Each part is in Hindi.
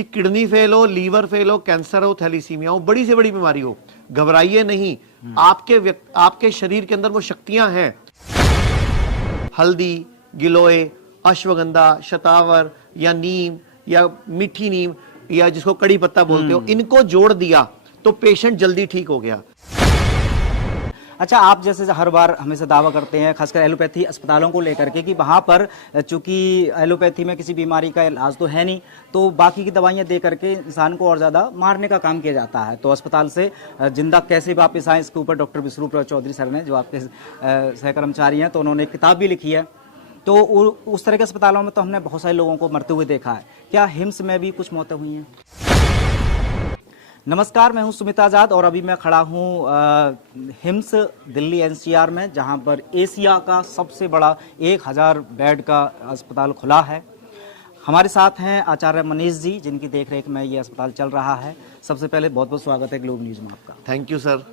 कि किडनी फेल हो, लीवर फेल हो, कैंसर हो, थैलीसीमिया हो, बड़ी से बड़ी बीमारी हो, घबराइए नहीं। आपके शरीर के अंदर वो शक्तियां हैं। हल्दी, गिलोय, अश्वगंधा, शतावर या नीम या मीठी नीम या जिसको कड़ी पत्ता बोलते हो, इनको जोड़ दिया तो पेशेंट जल्दी ठीक हो गया। अच्छा, आप जैसे हर बार हमेशा दावा करते हैं, खासकर एलोपैथी अस्पतालों को लेकर के, कि वहाँ पर चूंकि एलोपैथी में किसी बीमारी का इलाज तो है नहीं, तो बाकी की दवाइयाँ दे करके इंसान को और ज़्यादा मारने का काम किया जाता है। तो अस्पताल से जिंदा कैसे वापस आए, इसके ऊपर डॉक्टर विश्वरूप चौधरी सर ने, जो आपके सहकर्मचारी हैं, तो उन्होंने एक किताब भी लिखी है। तो उस तरह के अस्पतालों में तो हमने बहुत सारे लोगों को मरते हुए देखा है। क्या हिम्स में भी कुछ मौतें हुई हैं? नमस्कार, मैं हूं सुमित आजाद और अभी मैं खड़ा हूं हिम्स दिल्ली एनसीआर में, जहां पर एशिया का सबसे बड़ा 1000 बेड का अस्पताल खुला है। हमारे साथ हैं आचार्य मनीष जी, जिनकी देखरेख में ये अस्पताल चल रहा है। सबसे पहले बहुत बहुत स्वागत है ग्लोब न्यूज में आपका। Thank you sir.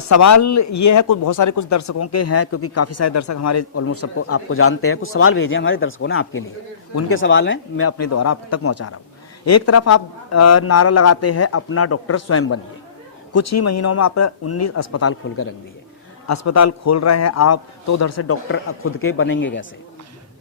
सवाल ये है, बहुत सारे कुछ दर्शकों के हैं, क्योंकि काफ़ी सारे दर्शक हमारे ऑलमोस्ट सबको आपको जानते हैं। कुछ सवाल भेजे हमारे दर्शकों ने आपके लिए, उनके सवाल हैं, मैं अपने द्वारा आप तक पहुँचा रहा हूँ। एक तरफ आप नारा लगाते हैं अपना डॉक्टर स्वयं बनिए, कुछ ही महीनों में आप 19 अस्पताल खोल कर रख दिए। अस्पताल खोल रहे हैं आप, तो उधर से डॉक्टर खुद के बनेंगे कैसे?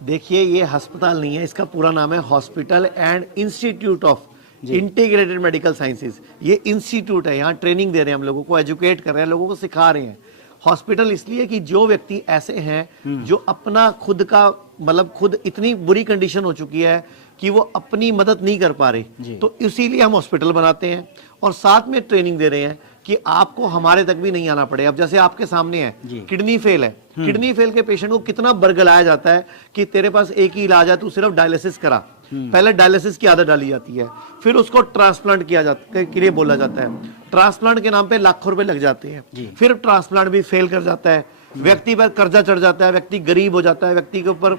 देखिए, ये अस्पताल नहीं है, इसका पूरा नाम है hospital and institute of integrated medical sciences. ये इंस्टीट्यूट है, यहाँ ट्रेनिंग दे रहे हैं, हम लोगों को एजुकेट कर रहे हैं, लोगों को सिखा रहे हैं। हॉस्पिटल इसलिए कि जो व्यक्ति ऐसे हैं जो अपना खुद का मतलब खुद इतनी बुरी कंडीशन हो चुकी है कि वो अपनी मदद नहीं कर पा रहे, तो इसीलिए हम हॉस्पिटल बनाते हैं और साथ में ट्रेनिंग दे रहे हैं कि आपको हमारे तक भी नहीं आना पड़े। अब जैसे आपके सामने है, किडनी फेल है, किडनी फेल के पेशेंट को कितना बरगलाया जाता है कि तेरे पास एक ही इलाज है, तू सिर्फ डायलिसिस करा। पहले डायलिसिस की आदत डाली जाती है, फिर उसको ट्रांसप्लांट किया जाता के लिए बोला जाता है। ट्रांसप्लांट के नाम पे लाखों रुपए लग जाते हैं, फिर ट्रांसप्लांट भी फेल कर जाता है, व्यक्ति पर कर्जा चढ़ जाता है, व्यक्ति गरीब हो जाता है, व्यक्ति के ऊपर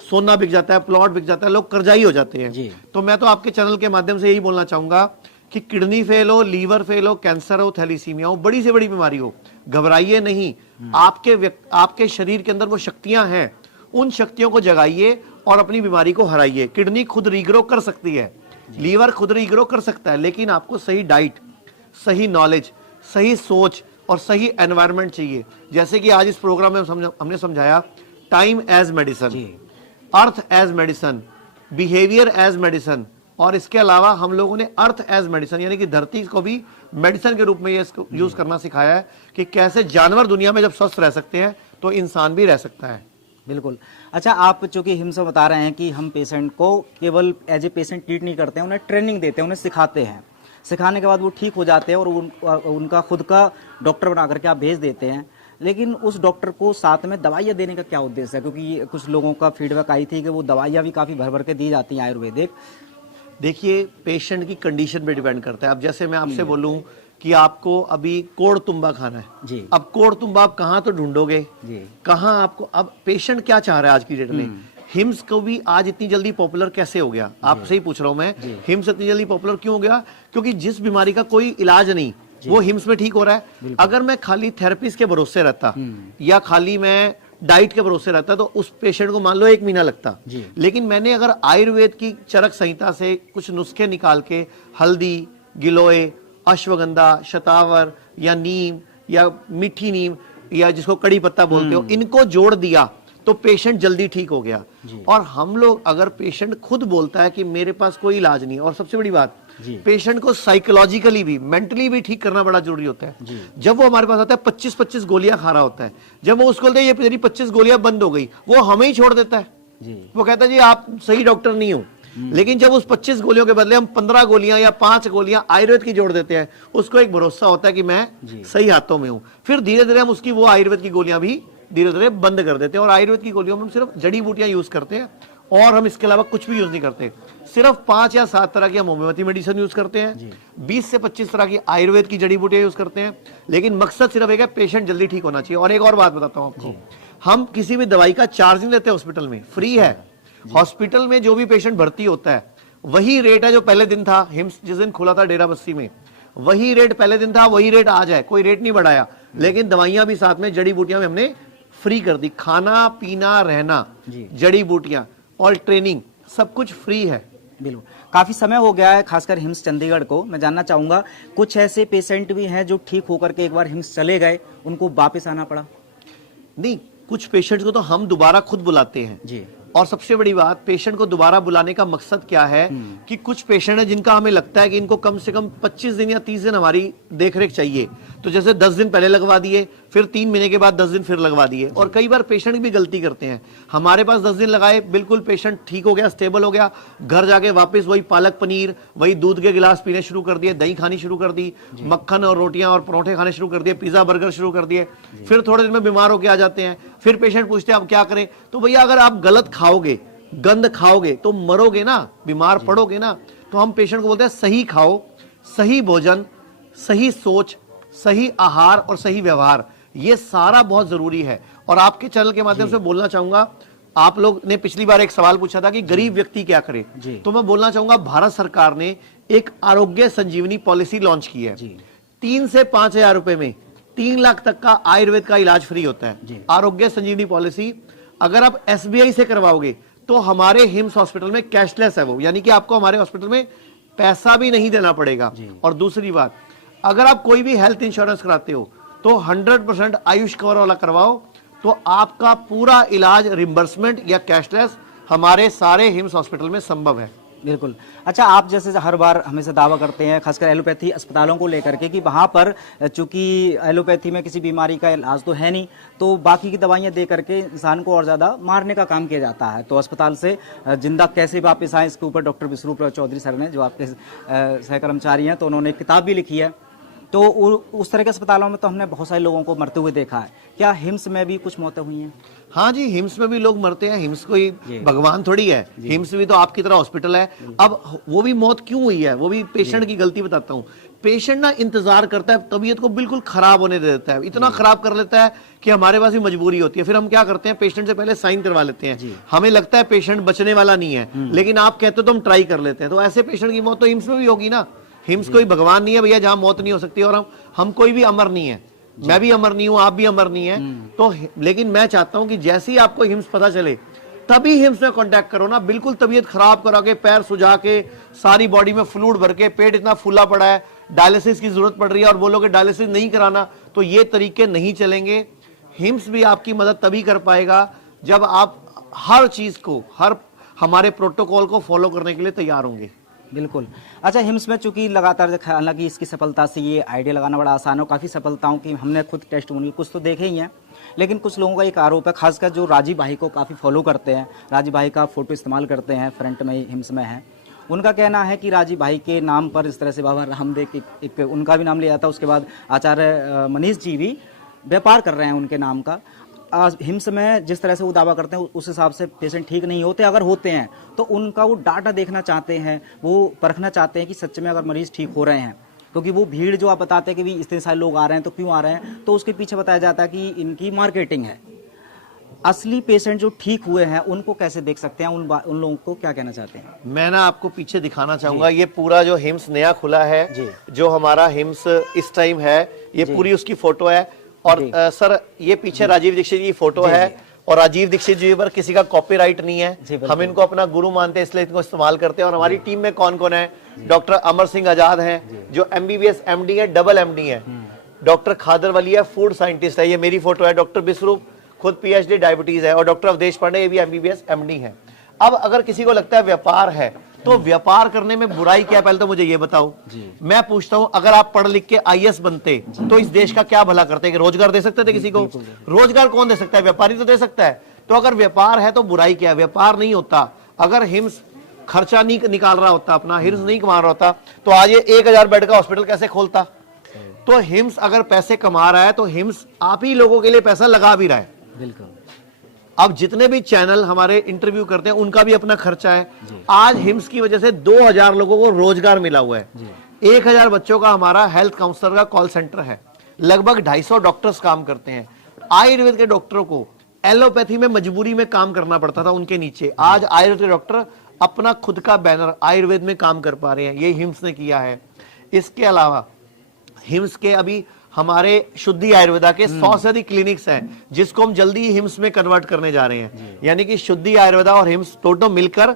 सोना बिक जाता है, प्लॉट बिक जाता है, लोग कर्जाई हो जाते हैं। तो मैं तो आपके चैनल के माध्यम से यही बोलना चाहूंगा कि किडनी फेल हो, लीवर फेल हो, कैंसर हो, थैलीसीमिया हो, बड़ी से बड़ी बीमारी हो, घबराइए नहीं। आपके शरीर के अंदर वो शक्तियां हैं, उन शक्तियों को जगाइए और अपनी बीमारी को हराइए। किडनी खुद रीग्रो कर सकती है, लीवर खुद रीग्रो कर सकता है, लेकिन आपको सही डाइट, सही नॉलेज, सही सोच और सही एनवायरनमेंट चाहिए। जैसे कि आज इस प्रोग्राम में हमने समझाया time as medicine, earth as medicine, behaviour as medicine, और इसके अलावा हम लोगों ने अर्थ एज मेडिसिन यानी कि धरती को भी मेडिसिन के रूप में ये यूज करना सिखाया है कि कैसे जानवर दुनिया में जब स्वस्थ रह सकते हैं तो इंसान भी रह सकता है। बिल्कुल। अच्छा, आप चूंकि हिम्स में बता रहे हैं कि हम पेशेंट को केवल एज ए पेशेंट ट्रीट नहीं करते हैं, उन्हें ट्रेनिंग देते हैं, उन्हें सिखाते हैं, सिखाने के बाद वो ठीक हो जाते हैं और उनका खुद का डॉक्टर बना करके आप भेज देते हैं। लेकिन उस डॉक्टर को साथ में दवाइयाँ देने का क्या उद्देश्य है? क्योंकि कुछ लोगों का फीडबैक आई थी कि वो दवाइयाँ भी काफ़ी भर भर के दी जाती हैं आयुर्वेदिक। देखिए, पेशेंट की कंडीशन पे डिपेंड करता है। अब जैसे मैं आपसे बोलूं कि आपको अभी कोड़ तुम्बा खाना है जी, अब कोड़ तुम्बा आप कहाँ तो ढूंढोगे जी, कहाँ आपको, अब पेशेंट क्या चाह रहा है आज की डेट में? हिम्स को भी आज इतनी जल्दी पॉपुलर कैसे हो गया? आपसे ही पूछ रहा हूं मैं, हिम्स इतनी जल्दी पॉपुलर क्यों हो गया? क्योंकि जिस बीमारी का कोई इलाज नहीं वो हिम्स में ठीक हो रहा है। अगर मैं खाली थेरेपिस्ट के भरोसे रहता या खाली मैं डाइट के भरोसे रहता तो उस पेशेंट को मान लो 1 महीना लगता, लेकिन मैंने अगर आयुर्वेद की चरक संहिता से कुछ नुस्खे निकाल के हल्दी, गिलोय, अश्वगंधा, शतावर या नीम या मीठी नीम या जिसको कड़ी पत्ता बोलते हो, इनको जोड़ दिया तो पेशेंट जल्दी ठीक हो गया। और हम लोग, अगर पेशेंट खुद बोलता है कि मेरे पास कोई इलाज नहीं, और सबसे बड़ी बात, पेशेंट को साइकोलॉजिकली भी, मेंटली भी ठीक करना बड़ा जरूरी होता है। जब वो हमारे पास आता है 25-25 गोलियां खा रहा होता है, जब वो उसको बोलते हैं ये तेरी 25 गोलियां बंद हो गई, वो हमें ही छोड़ देता है। वो कहता है जी आप सही डॉक्टर नहीं हो। लेकिन जब उस 25 गोलियों के बदले हम 15 गोलियां या 5 गोलियां आयुर्वेद की जोड़ देते हैं, उसको एक भरोसा होता है कि मैं सही हाथों में हूं। फिर धीरे धीरे हम उसकी वो आयुर्वेद की गोलियां भी धीरे धीरे बंद कर देते हैं और आयुर्वेद की गोलियों में हम सिर्फ जड़ी बूटियां यूज करते हैं और हम इसके अलावा कुछ भी यूज नहीं करते। सिर्फ 5 या 7 तरह की हम होम्योपैथी मेडिसिन यूज करते हैं, 20 से 25 तरह की आयुर्वेद की जड़ी बूटियां यूज करते हैं, लेकिन मकसद सिर्फ एक है, पेशेंट जल्दी ठीक होना चाहिए। और एक और बात बताता हूं आपको, हम किसी भी दवाई का चार्ज नहीं लेते हॉस्पिटल में, फ्री है। हॉस्पिटल में जो भी पेशेंट भर्ती होता है वही रेट है जो पहले दिन था। हिम्स जिस दिन खुला था डेरा बस्सी में, वही रेट पहले दिन था, वही रेट आज है, कोई रेट नहीं बढ़ाया। लेकिन दवाइयां भी साथ में, जड़ी बूटियां भी हमने फ्री कर दी। खाना पीना रहना, जड़ी बूटियां और ट्रेनिंग सब कुछ फ्री है। बिल्कुल। काफी समय हो गया है खासकर हिम्स चंडीगढ़ को। मैं जानना चाहूंगा कुछ ऐसे पेशेंट भी हैं जो ठीक होकर के एक बार हिम्स चले गए, उनको वापस आना पड़ा? नहीं, कुछ पेशेंट्स को तो हम दोबारा खुद बुलाते हैं जी। और सबसे बड़ी बात, पेशेंट को दोबारा बुलाने का मकसद क्या है कि कुछ पेशेंट है जिनका हमें लगता है कि इनको कम से कम 25 दिन या 30 दिन हमारी देखरेख चाहिए, तो जैसे 10 दिन पहले लगवा दिए, फिर 3 महीने के बाद 10 दिन फिर लगवा दिए। और कई बार पेशेंट भी गलती करते हैं, हमारे पास 10 दिन लगाए, बिल्कुल पेशेंट ठीक हो गया, स्टेबल हो गया, घर जाके वापस वही पालक पनीर, वही दूध के गिलास पीने शुरू कर दिए, दही खानी शुरू कर दी, मक्खन और रोटियां और परोठे खाने शुरू कर दिए, पिज्जा बर्गर शुरू कर दिए, फिर थोड़े दिन में बीमार होकर आ जाते हैं। फिर पेशेंट पूछते हैं अब क्या करें? तो भैया अगर आप गलत खाओगे, गंद खाओगे तो मरोगे ना, बीमार पड़ोगे ना। तो हम पेशेंट को बोलते हैं सही खाओ, सही भोजन, सही सोच, सही आहार और सही व्यवहार, ये सारा बहुत जरूरी है। और आपके चैनल के माध्यम से बोलना चाहूंगा, आप लोग ने पिछली बार एक सवाल पूछा था कि गरीब व्यक्ति क्या करे, तो मैं बोलना चाहूंगा भारत सरकार ने एक आरोग्य संजीवनी पॉलिसी लॉन्च की है। 3 से 5 हजार रुपए में 3 लाख तक का आयुर्वेद का इलाज फ्री होता है। आरोग्य संजीवनी पॉलिसी अगर आप SBI से करवाओगे तो हमारे हिम्स हॉस्पिटल में कैशलेस है वो, यानी कि आपको हमारे हॉस्पिटल में पैसा भी नहीं देना पड़ेगा। और दूसरी बात, अगर आप कोई भी हेल्थ इंश्योरेंस कराते हो तो 100% आयुष कवर वाला करवाओ, तो आपका पूरा इलाज रिम्बर्समेंट या कैशलेस हमारे सारे हिम्स हॉस्पिटल में संभव है। बिल्कुल। अच्छा, आप जैसे हर बार हमेशा दावा करते हैं खासकर एलोपैथी अस्पतालों को लेकर के कि वहाँ पर चूंकि एलोपैथी में किसी बीमारी का इलाज तो है नहीं, तो बाकी की दवाइयाँ दे करके इंसान को और ज़्यादा मारने का काम किया जाता है। तो अस्पताल से जिंदा कैसे वापस आए, इसके ऊपर डॉक्टर विश्वरूप चौधरी सर ने, जो आपके सहकर्मचारी हैं, तो उन्होंने एक किताब भी लिखी है। तो उस तरह के अस्पतालों में तो हमने बहुत सारे लोगों को मरते हुए देखा है। क्या हिम्स में भी कुछ मौतें हुई हैं? हाँ जी, हिम्स में भी लोग मरते हैं। हिम्स कोई भगवान थोड़ी है, हिम्स भी तो आपकी तरह हॉस्पिटल है। अब वो भी मौत क्यों हुई है, वो भी पेशेंट की गलती बताता हूँ। पेशेंट ना इंतजार करता है, तबीयत को बिल्कुल खराब होने दे देता है, इतना खराब कर लेता है कि हमारे पास भी मजबूरी होती है। फिर हम क्या करते हैं, पेशेंट से पहले साइन करवा लेते हैं। हमें लगता है पेशेंट बचने वाला नहीं है, लेकिन आप कहते हो तो हम ट्राई कर लेते हैं। तो ऐसे पेशेंट की मौत तो हिम्स में भी होगी ना। हिम्स कोई भगवान नहीं है भैया जहां मौत नहीं हो सकती, और हम कोई भी अमर नहीं है, मैं भी अमर नहीं हूं, आप भी अमर नहीं है। तो लेकिन मैं चाहता हूं कि जैसे ही आपको हिम्स पता चले तभी हिम्स में कांटेक्ट करो ना। बिल्कुल तबीयत खराब करा के, पैर सुझा के, सारी बॉडी में फ्लूइड भर के, पेट इतना फूला पड़ा है, डायलिसिस की जरूरत पड़ रही है और बोलोगे डायलिसिस नहीं कराना, तो ये तरीके नहीं चलेंगे। हिम्स भी आपकी मदद तभी कर पाएगा जब आप हर चीज को, हर हमारे प्रोटोकॉल को फॉलो करने के लिए तैयार होंगे। बिल्कुल। अच्छा, हिम्स में चूंकि लगातार, हालांकि इसकी सफलता से ये आइडिया लगाना बड़ा आसान हो, काफ़ी सफलताओं की हमने खुद टेस्टिमोनियल कुछ तो देखे ही हैं, लेकिन कुछ लोगों का एक आरोप है, खासकर जो राजीव भाई को काफ़ी फॉलो करते हैं, राजीव भाई का फोटो इस्तेमाल करते हैं, फ्रंट में हिम्स में है। उनका कहना है कि राजीव भाई के नाम पर इस तरह से बाबा रामदेव एक उनका भी नाम लिया था, उसके बाद आचार्य मनीष जी भी व्यापार कर रहे हैं उनके नाम का। हिम्स में जिस तरह से वो दावा करते हैं उस हिसाब से पेशेंट ठीक नहीं होते, अगर होते हैं तो उनका वो डाटा देखना चाहते हैं, वो परखना चाहते हैं कि सच में अगर मरीज ठीक हो रहे हैं। क्योंकि वो भीड़ जो आप बताते हैं कि भी इतने सारे लोग आ रहे हैं तो क्यों आ रहे हैं, तो उसके पीछे बताया जाता है कि इनकी मार्केटिंग है। असली पेशेंट जो ठीक हुए हैं उनको कैसे देख सकते हैं, उन लोगों को क्या कहना चाहते हैं? मैं ना आपको पीछे दिखाना चाहूंगा, ये पूरा जो हिम्स नया खुला है, जो हमारा हिम्स इस टाइम है, ये पूरी उसकी फोटो है। और सर ये पीछे राजीव दीक्षित जी की फोटो है, और राजीव दीक्षित जी पर किसी का कॉपीराइट नहीं है, हम इनको अपना गुरु मानते हैं इसलिए इनको इस्तेमाल करते हैं। और हमारी टीम में कौन कौन है, डॉक्टर अमर सिंह आजाद हैं जो MBBS MD है, डबल MD है, डॉक्टर खादर वली है, फूड साइंटिस्ट है, ये मेरी फोटो है, डॉक्टर विश्वरूप खुद PhD डायबिटीज है, और डॉक्टर अवधेश पांडे ये भी MBBS MD है। अब अगर किसी को लगता है व्यापार है, तो व्यापार करने में बुराई क्या है, पहले तो मुझे ये बताओ। मैं पूछता हूं, अगर आप पढ़ लिख के IAS बनते तो इस देश का क्या भला करते? कि रोजगार दे सकते थे किसी को? रोजगार कौन दे सकता है? व्यापारी तो दे सकता है। तो अगर व्यापार है तो बुराई क्या है? व्यापार नहीं होता। अगर हिम्स खर्चा नहीं निकाल रहा होता, अपना हिम्स नहीं कमा रहा होता, तो आज ये 1000 बेड का हॉस्पिटल कैसे खोलता? तो हिम्स अगर पैसे कमा रहा है तो हिम्स आप ही लोगों के लिए पैसा लगा भी रहा है। बिल्कुल। अब जितने भी चैनल हमारे इंटरव्यू करते हैं उनका भी अपना खर्चा है। आज हिम्स की वजह से 2000 लोगों को रोजगार मिला हुआ है। 1000 बच्चों का हमारा हेल्थ काउंसलर का कॉल सेंटर है, लगभग 250 डॉक्टर्स काम करते हैं। आयुर्वेद के डॉक्टरों को एलोपैथी में मजबूरी में काम करना पड़ता था उनके नीचे, आज आयुर्वेद के डॉक्टर अपना खुद का बैनर आयुर्वेद में काम कर पा रहे हैं, ये हिम्स ने किया है। इसके अलावा हिम्स के अभी हमारे शुद्धि आयुर्वेदा के 100 से अधिक क्लिनिक्स हैं, जिसको हम जल्दी हिम्स में कन्वर्ट करने जा रहे हैं। यानी कि शुद्धि आयुर्वेदा और हिम्स दोनों मिलकर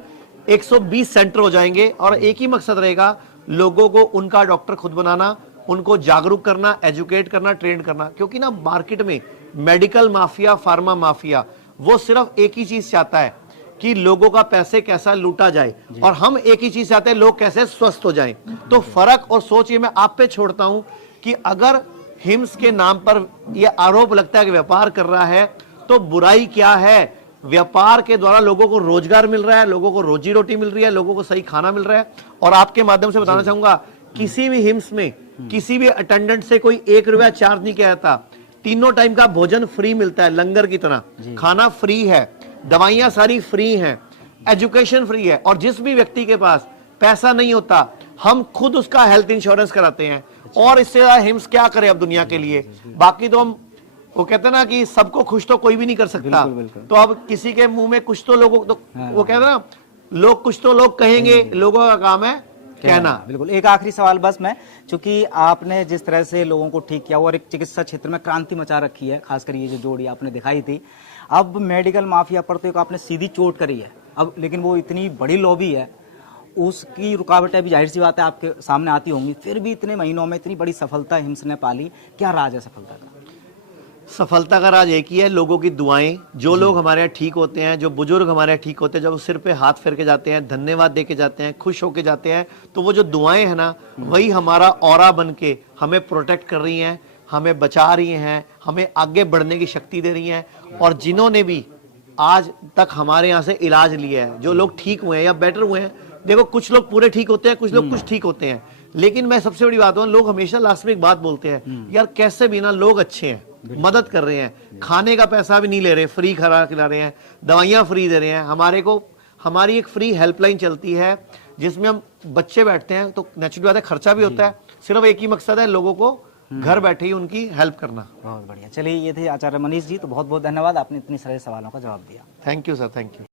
120 सेंटर हो जाएंगे और एक ही मकसद रहेगा, लोगों को उनका डॉक्टर खुद बनाना, उनको जागरूक करना, एजुकेट करना, ट्रेन करना। क्योंकि ना मार्केट में मेडिकल माफिया, फार्मा माफिया, वो सिर्फ एक ही चीज चाहता है कि लोगों का पैसे कैसा लूटा जाए, और हम एक ही चीज चाहते हैं, लोग कैसे स्वस्थ हो जाएं। तो फर्क और सोच ये मैं आप पे छोड़ता हूं कि अगर हिम्स के नाम पर यह आरोप लगता है कि व्यापार कर रहा है, तो बुराई क्या है? व्यापार के द्वारा लोगों को रोजगार मिल रहा है, लोगों को रोजी रोटी मिल रही है, लोगों को सही खाना मिल रहा है। और आपके माध्यम से बताना चाहूंगा, किसी भी हिम्स में किसी भी अटेंडेंट से कोई 1 रुपया चार्ज नहीं किया जाता। तीनों टाइम का भोजन फ्री मिलता है, लंगर की तरह। खाना फ्री है, दवाइयां सारी फ्री हैं, एजुकेशन फ्री है। और जिस भी व्यक्ति के पास पैसा नहीं होता, हम खुद उसका हेल्थ इंश्योरेंस कराते हैं। और इससे ज्यादा हिम्स क्या करे अब दुनिया के लिए? बाकी तो हम, वो कहते हैं ना कि सबको खुश तो कोई भी नहीं कर सकता। तो अब किसी के मुंह में कुछ तो लोगों तो वो कहते हैं ना, लोग कुछ तो लोग कहेंगे, लोगों का काम है कहना। बिल्कुल। एक आखिरी सवाल बस मैं, चूंकि आपने जिस तरह से लोगों को ठीक किया और एक चिकित्सा क्षेत्र में क्रांति मचा रखी है, खासकर ये जो जोड़ी आपने दिखाई थी, अब मेडिकल माफिया पर तो एक आपने सीधी चोट करी है अब, लेकिन वो इतनी बड़ी लॉबी है, उसकी रुकावटें भी जाहिर सी बात है आपके सामने आती होंगी, फिर भी इतने महीनों में इतनी बड़ी सफलता हिम्स ने पाली, क्या राज है सफलता का? सफलता का राज एक ही है, लोगों की दुआएं। जो लोग हमारे यहाँ ठीक होते हैं, जो बुजुर्ग हमारे यहाँ ठीक होते हैं, जब वो सिर पे हाथ फेर के जाते हैं, धन्यवाद दे के जाते हैं, खुश होके जाते हैं, तो वो जो दुआएं हैं ना, वही हमारा ऑरा बन के हमें प्रोटेक्ट कर रही हैं, हमें बचा रही हैं, हमें आगे बढ़ने की शक्ति दे रही हैं। और जिन्होंने भी आज तक हमारे यहाँ से इलाज लिया है, जो लोग ठीक हुए हैं या बेटर हुए हैं, देखो कुछ लोग पूरे ठीक होते हैं, कुछ लोग कुछ ठीक होते हैं, लेकिन मैं सबसे बड़ी बात हूँ, लोग हमेशा लास्ट में एक बात बोलते हैं, यार कैसे भी ना लोग अच्छे हैं, मदद कर रहे हैं, खाने का पैसा भी नहीं ले रहे, फ्री खाना खिला रहे हैं, दवाइयाँ फ्री दे रहे हैं। हमारी एक फ्री हेल्पलाइन चलती है जिसमें हम बच्चे बैठते हैं, तो नेचुरल बात है खर्चा भी होता है, सिर्फ एक ही मकसद है, लोगों को घर बैठे ही उनकी हेल्प करना। बहुत बढ़िया। चलिए, ये थे आचार्य मनीष जी, तो बहुत बहुत धन्यवाद, आपने इतनी सारे सवालों का जवाब दिया। Thank you sir, thank you.